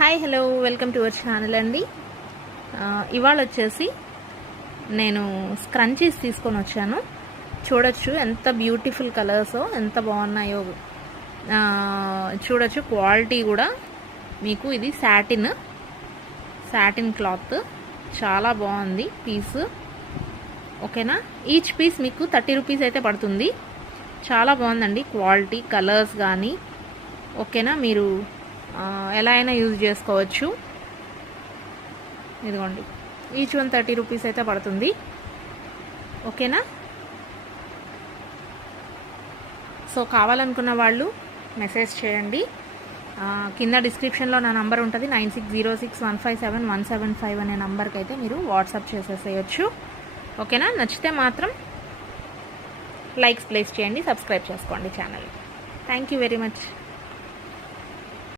Hi hello welcome to our channel అండి. ఇవాళ వచ్చేసి నేను స్క్రంచీస్ తీసుకొని వచ్చాను. చూడొచ్చు ఎంత బ్యూటిఫుల్ కలర్సో, ఎంత బాగున్నాయో చూడొచ్చు. క్వాలిటీ కూడా మీకు ఇది సాటిన్ క్లాత్ చాలా బాగుంది పీస్. ఓకేనా, ఈచ్ పీస్ మీకు 30 రూపీస్ అయితే పడుతుంది. చాలా బాగుందండి క్వాలిటీ, కలర్స్ కానీ. ఓకేనా, మీరు ఎలా అయినా యూజ్ చేసుకోవచ్చు. ఇదిగోండి, ఈచ్ వన్ 30 రూపీస్ అయితే పడుతుంది. ఓకేనా, సో కావాలనుకున్న వాళ్ళు మెసేజ్ చేయండి. కింద డిస్క్రిప్షన్లో నా నంబర్ ఉంటుంది, 9606157175 అనే నంబర్కి అయితే మీరు వాట్సాప్ చేసేసేయచ్చు. ఓకేనా, నచ్చితే మాత్రం లైక్స్ ప్లేస్ చేయండి, సబ్స్క్రైబ్ చేసుకోండి channel. Thank you very much.